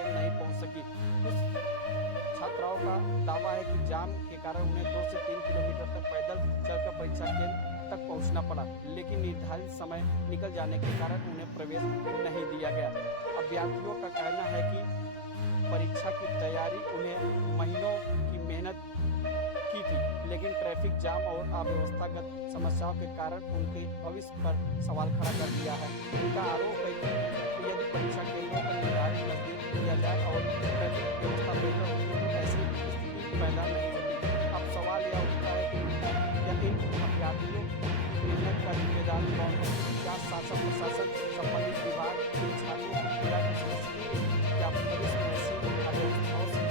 केंद्र नहीं पहुंच सकी। कुछ छात्राओं का दावा है कि जाम के कारण उन्हें 2 से 3 किलोमीटर तक पैदल चलकर परीक्षा केंद्र तक पहुंचना पड़ा, लेकिन निर्धारित समय निकल जाने के कारण उन्हें प्रवेश नहीं दिया गया। अभ्यर्थियों का कहना है कि परीक्षा की तैयारी उन्हें महीनों की मेहनत की थी, लेकिन ट्रैफिक जाम और अव्यवस्थागत समस्याओं के कारण उनके भविष्य पर सवाल खड़ा कर दिया है। उनका आरोप है कि यदि परीक्षा केंद्रों पर निर्धारित नजदीक किया जाए और ट्रैफिक व्यवस्था बेहतर होती है तो ऐसी स्थिति पैदा नहीं होती। अब सवाल यह उठता है कि इन अभ्यर्थियों मेहनत का जिम्मेदार कौन है? क्या शासन प्रशासन संबंधित विभाग इन छात्रों की पीड़ा को समझती है? क्या पुलिस में ऐसी अव्यवस्थाओं से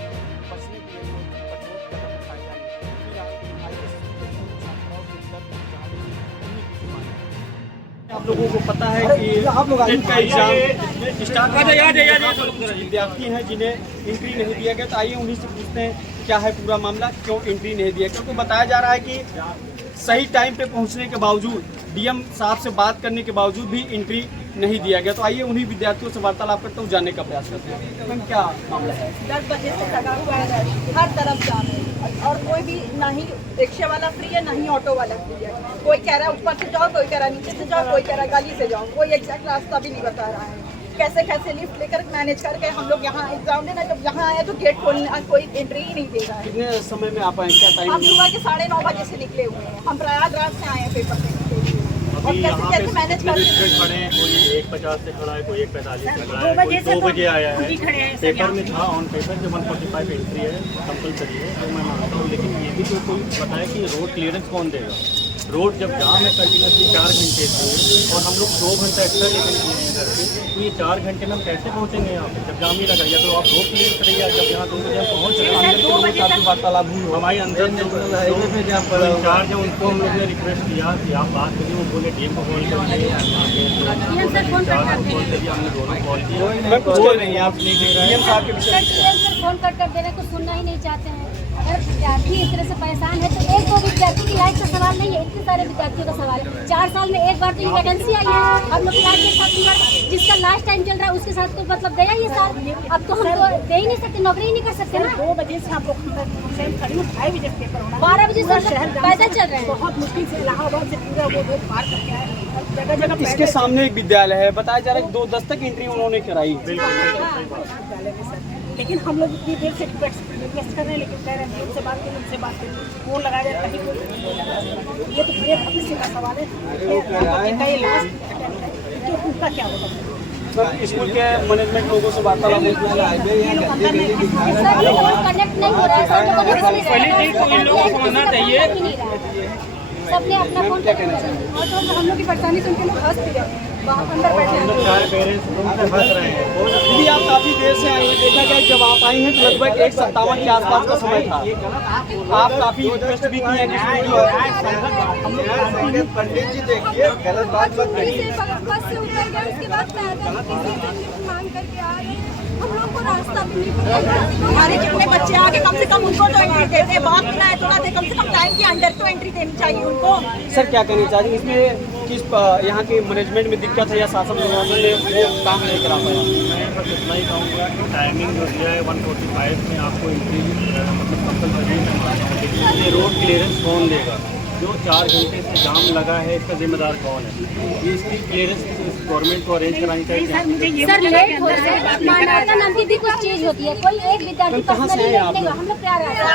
बचने के लिए कोई कठोर कदम उठाए जाएंगे? आप लोगों को पता है कि टेट का एग्जाम स्टार्ट विद्यार्थी हैं जिन्हें एंट्री नहीं दिया गया, तो आइए उन्हीं से पूछते हैं क्या है पूरा मामला, क्यों एंट्री नहीं दिया? क्योंकि बताया जा रहा है कि सही टाइम पे पहुंचने के बावजूद, डीएम साहब से बात करने के बावजूद भी एंट्री नहीं दिया गया। तो आइए उन्हीं विद्यार्थियों से वार्तालाप करते हुए जानने का प्रयास करते हैं। मैम क्या मामला है? 10 बजे से लगा हुआ है, हर तरफ जाम है और कोई भी ना ही रिक्शे वाला फ्री है ना ही ऑटो वाला फ्री है। कोई कह रहा है ऊपर से जाओ, कोई कह रहा है नीचे से जाओ, कोई कह रहा है गली से जाओ, कोई एग्जैक्ट रास्ता भी नहीं बता रहा है। कैसे कैसे लिफ्ट लेकर मैनेज करके हम लोग यहाँ एग्जाम देना, जब यहाँ आए तो गेट खोलने कोई एंट्री ही नहीं दे रहा है। कितने समय में आप आए, क्या टाइम? हम सुबह के 9:30 बजे से निकले हुए हैं। हम प्रयागराज से आए हैं पेपर देने के लिए। और कैसे कैसे मैनेज करके खड़े हैं, कोई 1:50 से खड़ा है, कोई 1:45 से खड़ा है, कोई 2 बजे आया है। पेपर में था ऑन पेपर जो 145 एंट्री है कंपलसरी है, तो मैं मानता हूँ, लेकिन ये भी तो कोई बताए कि रोड क्लियरेंस कौन देगा? रोड जब जाम है कंटिन्यूसली 4 घंटे से और हम लोग 2 घंटा एक्स्ट्रा लेकर निकले हैं घर से, तो ये 4 घंटे में हम कैसे पहुँचेंगे यहाँ पे जब जाम ही लगा? या तो आप रोड क्लियर करिए, जब यहाँ 2 बजे हम पहुँच रहे हैं। वार्तालाप हुई हमारे अंदर जो इंचार्ज है उनको हम लोग ने रिक्वेस्ट किया कि आप बात करिए, वो बोले डीएम को कॉल करिए, हमने दोनों कॉल किया। मैं कुछ कह रही हैं, आप नहीं दे रहे हैं साहब के विषय फोन कर दे रहे, कुछ सुनना ही नहीं चाहते हैं। अगर विद्यार्थी इस तरह से परेशान है तो एक दो विद्यार्थी की लाइफ का सवाल नहीं है, इतने सारे विद्यार्थियों का सवाल है। 4 साल में एक बार तो ये वैकेंसी आई है, हम लोग जिसका लास्ट टाइम चल रहा है उसके साथ तो मतलब गया ये साल। अब तो हम तो दे ही नहीं सकते, नौकरी ही नहीं कर सकते ना। 2 बजे से हम लोग 12 बजे से पैदल चल रहे हैं। बहुत मुश्किल से इलाहाबाद से पूरा वो रोड पार करके आए। जगह जगह इसके सामने एक विद्यालय है, बताया जा रहा है 2:10 तक एंट्री उन्होंने कराई। विद्यालय में सर, लेकिन हम लोग इतनी देर से रिक्वेस्ट कर रहे हैं, लेकिन कह रहे हैं उनसे बात करिए, उनसे बात करिए, फोन लगाया जाए कहीं कोई। ये तो पूरे भविष्य का सवाल है कि ये लास्ट तो उनका क्या होगा? सर स्कूल के मैनेजमेंट लोगों से वार्तालाप कनेक्ट नहीं हो रहा है, सबने अपना फोन क्या कहना चाहिए? और तो हम लोग की परेशानी सुन के लोग हंस भी रहे हैं, अंदर बैठे हैं। चार पेरेंट्स हंस रहे हैं। दीदी आप काफी देर से आई हैं, देखा गया जब आप आई हैं तो लगभग 1:57 के आसपास का समय था। आप काफी रिक्वेस्ट भी की है कि पंडित जी देखिए गलत बात मत करिए। बस से उतर गए, उसके बाद पैदल किसी से लिफ्ट मांग करके आ रहे हैं। हम लोग को रास्ता भी नहीं पता। हमारे जितने बच्चे आगे कम से कम उनको तो एंट्री देते, बात मिला है थोड़ा दे, कम से कम टाइम के अंदर तो एंट्री देनी चाहिए उनको। सर क्या कहना चाहेंगे इसमें, किस यहाँ के मैनेजमेंट में दिक्कत है या शासन प्रशासन ने वो काम नहीं करा पाया? मैं बस इतना ही कहूँगा कि टाइमिंग जो दिया है 1:45 में आपको एंट्री मतलब कंपलसरी है, लेकिन ये रोड क्लियरेंस कौन देगा? जो 4 घंटे से जाम लगा है इसका जिम्मेदार कौन है? ये इसकी क्लियरेंस गवर्नमेंट को अरेंज करानी चाहिए। सर लेट हो रहा है, मानवता नाम की भी कुछ चीज होती है। कोई एक विद्यार्थी पर्सनली लेट नहीं हुआ, हम लोग प्रयागराज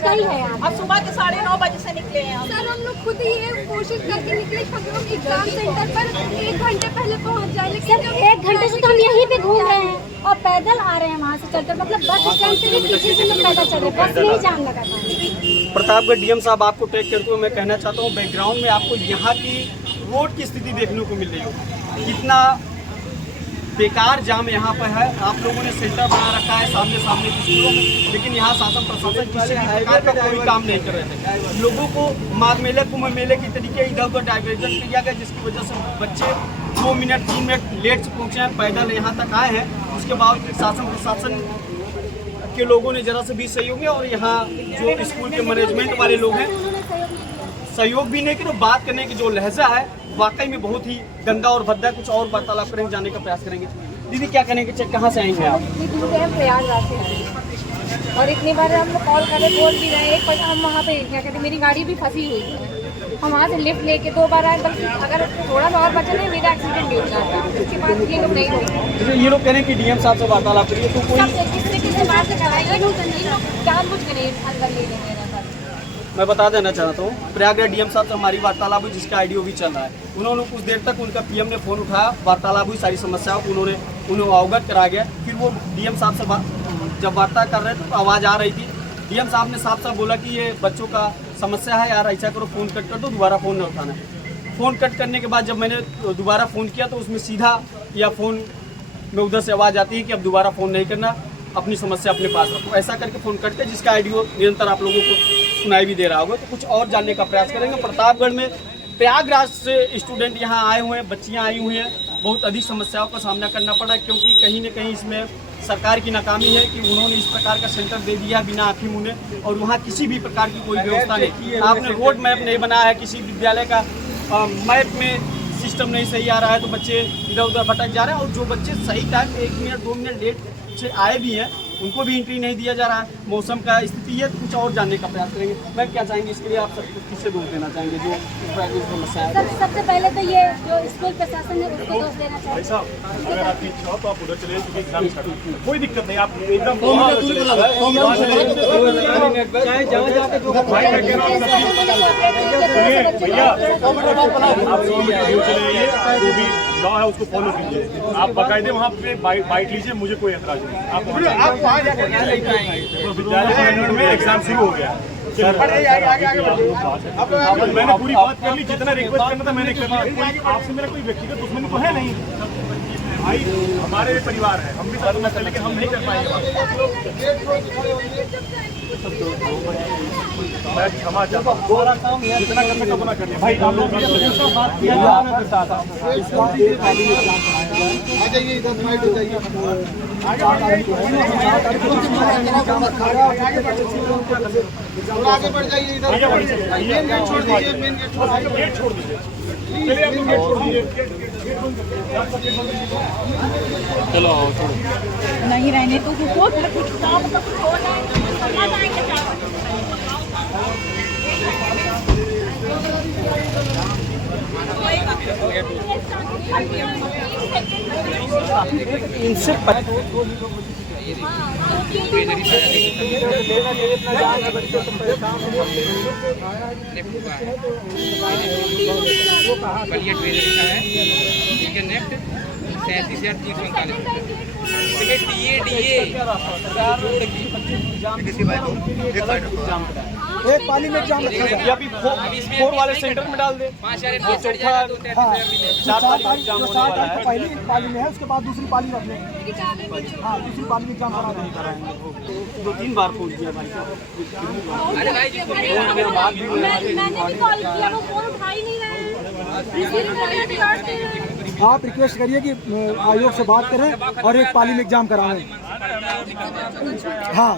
का ही है। अब सुबह के 9:30 बजे से निकले हैं। सर हम लोग खुद ही ये कोशिश करके निकले हम लोग एग्जाम सेंटर पर 1 घंटे पहले पहुंच जाए, लेकिन 1 घंटे से तो हम यहीं पे घूम रहे हैं और पैदल आ रहे हैं वहाँ से चलकर, मतलब बस स्टैंड से भी पीछे से लोग पैदल चल रहे हैं, बस में ही जाम लगा था। प्रतापगढ़ डीएम साहब आपको ट्रैक करते हुए मैं कहना चाहता हूँ, बैकग्राउंड में आपको यहाँ की रोड की स्थिति देखने को मिल रही होगी, कितना बेकार जाम यहाँ पर है। आप लोगों ने सेंटर बना रखा है सामने स्कूलों में, लेकिन यहाँ शासन प्रशासन किसी भी प्रकार का कोई काम नहीं कर रहे थे। लोगों को माघ मेले कुंभ मेले के तरीके इधर उधर डाइवर्जन किया गया, जिसकी वजह से बच्चे 2 मिनट 3 मिनट लेट से पहुँचे हैं, पैदल यहाँ तक आए हैं। उसके बाद शासन प्रशासन के लोगों ने जरा से भी सहयोग किया और यहाँ जो स्कूल के मैनेजमेंट वाले लोग हैं सहयोग भी नहीं किया। बात करने की जो लहजा है वाकई में बहुत ही गंदा और भद्दा है। कुछ और वार्तालाप करेंगे, जानने का प्रयास करेंगे। दीदी क्या कहने के कहाँ से आएंगे आप? हम प्रयागराज से आए और इतनी बार हम लोग कॉल करे बोल भी रहे एक हम वहाँ पे क्या कहते मेरी गाड़ी भी फंसी हुई है। हम वहाँ से लिफ्ट लेके 2 बार आए, बल्कि अगर थोड़ा सा और बचा नहीं मेरा एक्सीडेंट भी हो जाता। उसके बाद ये लोग नहीं होते। ये लोग कह रहे हैं कि डीएम साहब से वार्तालाप करिए तो कोई किससे बात से कराएंगे लोग जानबूझ के नहीं अंदर ले लेंगे। मैं बता देना चाहता हूँ प्रयागराज डीएम साहब से हमारी वार्तालाप हुई जिसका ऑडियो भी चल रहा है। उन्होंने कुछ देर तक उनका पीएम ने फ़ोन उठाया, वार्तालाप हुई, सारी समस्याओं को उन्हें अवगत करा गया। फिर वो डीएम साहब से जब वार्ता कर रहे थे तो आवाज़ आ रही थी। डीएम साहब ने साफ साफ बोला कि ये बच्चों का समस्या है यार, ऐसा करो फ़ोन कट कर दो, दोबारा फ़ोन नहीं उठाना। फ़ोन कट करने के बाद जब मैंने दोबारा फ़ोन किया तो उसमें सीधा या फ़ोन में उधर से आवाज़ आती है कि अब दोबारा फ़ोन नहीं करना, अपनी समस्या अपने पास रखो। ऐसा करके फ़ोन कट के जिसका ऑडियो निरंतर आप लोगों को सुनाई भी दे रहा होगा। तो कुछ और जानने का प्रयास करेंगे। प्रतापगढ़ में प्रयागराज से स्टूडेंट यहाँ आए हुए हैं, बच्चियाँ आई हुई हैं, बहुत अधिक समस्याओं का सामना करना पड़ा क्योंकि कहीं न कहीं इसमें सरकार की नाकामी है कि उन्होंने इस प्रकार का सेंटर दे दिया बिना आँखी मुने, और वहाँ किसी भी प्रकार की कोई व्यवस्था नहीं। आपने रोड मैप नहीं बनाया है, किसी विद्यालय का मैप में सिस्टम नहीं सही आ रहा है तो बच्चे इधर उधर भटक जा रहे हैं, और जो बच्चे सही टाइम 1 मिनट 2 मिनट लेट से आए भी हैं उनको भी एंट्री नहीं दिया जा रहा है। मौसम का स्थिति है। कुछ और जानने का प्रयास करेंगे। मैं क्या चाहेंगे इसके लिए आप सब किससे दोष देना चाहेंगे जो समस्या है? सबसे पहले तो ये जो स्कूल प्रशासन है उसको दोष देना चाहिए। भाई साहब अगर आपकी इच्छा हो तो आप उधर चले जाइए, एग्जाम स्टार्ट कोई दिक्कत नहीं, आप एकदम भैया आप चले जाइए, जो भी लॉ है उसको फॉलो कीजिए। आप बाकायदे वहाँ पे बाइट लीजिए, मुझे कोई एतराज नहीं। आप विद्यालय में एग्जाम शुरू हो गया। मैंने पूरी बात कर ली, जितना रिक्वेस्ट करना था मैंने कर लिया। आपसे मेरा कोई व्यक्तिगत दुश्मनी तो है नहीं भाई, हमारे परिवार है, हम भी साथ में चले, लेकिन हम नहीं कर पाएंगे। मैं क्षमा चाहता हूँ, जितना करने का गुना कर लिया भाई। आप लोग आगे बढ़ जाइए, इधर मेन गेट छोड़ दीजिए, मेन गेट छोड़ दीजिए। चलिए आप गेट छोड़ दीजिए, चलो नहीं रहने तो कुछ काम तो कुछ होना है। इनसे बलिया ट्रेजरी का है, ठीक है। नेक्स्ट 37,339 एक पाली में एग्जाम रखा जाए, या भी 4 वाले सेंटर में डाल दे। 4 पहली पाली में है, उसके बाद दूसरी पाली रख लें। हाँ, दूसरी पाली में एग्जाम करा देंगे। 2-3 बार पूछ दिया भाई। मैंने भी कॉल किया, वो फोन उठा ही नहीं रहे हैं। आप रिक्वेस्ट करिए कि आयोग से बात करें और एक पाली में एग्जाम कराएं। हाँ,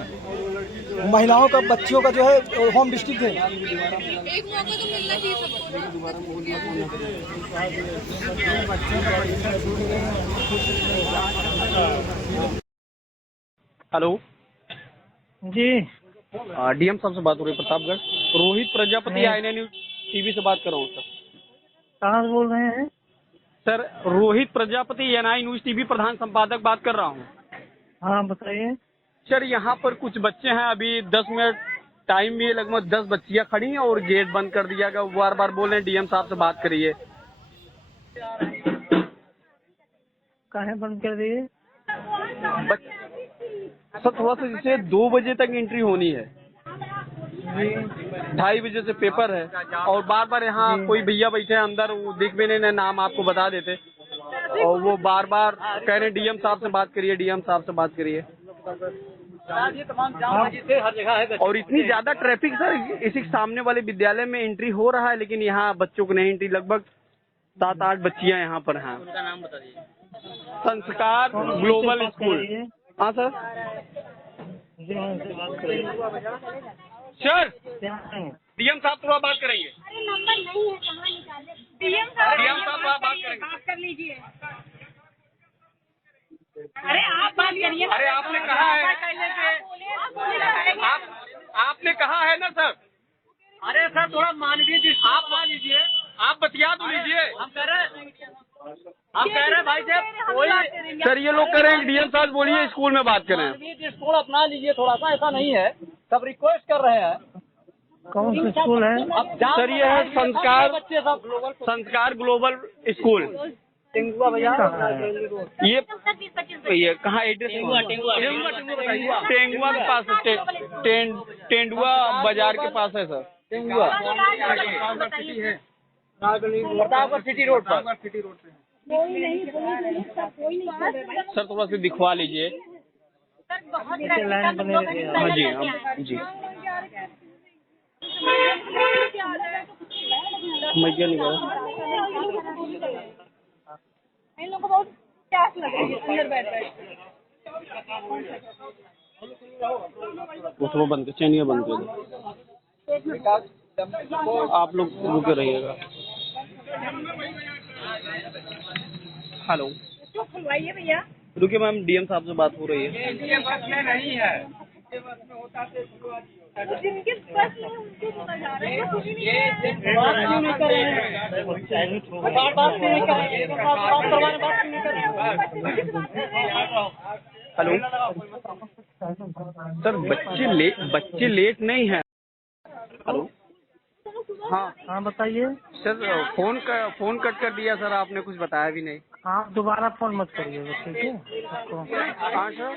महिलाओं का, बच्चियों का जो है होम डिस्ट्रिक्ट है। एक मौका तो मिलना चाहिए सबको। हेलो जी, डीएम साहब से बात हो रही है Pratapgarh. Rohit Prajapati INA news TV से बात कर रहा हूँ सर। कहाँ से बोल रहे हैं? Sir Rohit Prajapati NI news TV प्रधान संपादक बात कर रहा हूँ। हाँ बताइए। सर यहाँ पर कुछ बच्चे हैं, अभी 10 मिनट टाइम भी है, लगभग 10 बच्चियाँ खड़ी हैं और गेट बंद कर दिया गया। बार बार बोल रहे हैं डीएम साहब से बात करिए। कहाँ बंद कर दिए? सर थोड़ा सा जैसे 2 बजे तक एंट्री होनी है, 2:30 बजे से पेपर है, और बार बार यहाँ कोई भैया बैठे हैं अंदर, वो दिख भी नहीं, नाम आपको बता देते, और वो बार बार कह रहे हैं डीएम साहब से बात करिए, डीएम साहब से बात करिए। हर जगह है। और इतनी ज्यादा ट्रैफिक सर, इसी सामने वाले विद्यालय में एंट्री हो रहा है लेकिन यहाँ बच्चों को नहीं एंट्री। लगभग 7-8 बच्चियाँ यहाँ पर हैं। उनका नाम बता दीजिए। संस्कार ग्लोबल स्कूल। हाँ सर। सर डीएम साहब थोड़ा बात करेंगे। अरे नंबर नहीं है, कहाँ निकाले? डीएम साहब थोड़ा बात करेंगे। बात कर लीजिए। अरे आप बात करिए। अरे आपने कहा है, आपने कहा है ना सर। अरे सर थोड़ा मानवीय दृष्टि आप मान लीजिए, आप बतिया तो लीजिए। हम कह रहे भाई साहब कोई सर ये लोग कह रहे हैं डीएम साहब बोलिए स्कूल में बात करें। मानवीय दृष्टिकोण अपना लीजिए थोड़ा सा, ऐसा नहीं है, सब रिक्वेस्ट कर रहे हैं। कौन सा स्कूल है? अब जान सर ये है संस्कार, बच्चे सब संस्कार ग्लोबल स्कूल। टेंगुआ भैया ये कहाँ एड्रेस? टेंगुआ के पास है, टेंडुआ बाजार के पास है सर। टेंगुआ प्रतापगढ़ सिटी रोड पर। सर थोड़ा सा दिखवा लीजिए। लाइन बने रहिए। हाँ जी, हाँ जी। मैं क्या नहीं कर रहा। इन लोगों को बहुत प्यास लग रही है अंदर बैठ बैठ। उसको बंद कर, चैनिया बंद कर। आप लोग रुके रहिएगा। हेलो, खुलवाइए भैया। रुकिए मैम, डीएम साहब से बात हो रही है। नहीं है जिनके बस में उनके सुना जा रहा है, कुछ नहीं है। बात क्यों नहीं कर रहे हैं? बात क्यों नहीं कर रहे हैं? बात करवाने बात क्यों नहीं कर रहे हैं? हेलो सर, बच्चे लेट नहीं हैं। हेलो, हाँ हाँ बताइए। सर फोन कट कर दिया सर, आपने कुछ बताया भी नहीं। आप दोबारा फोन मत करिएगा, ठीक है? हाँ सर।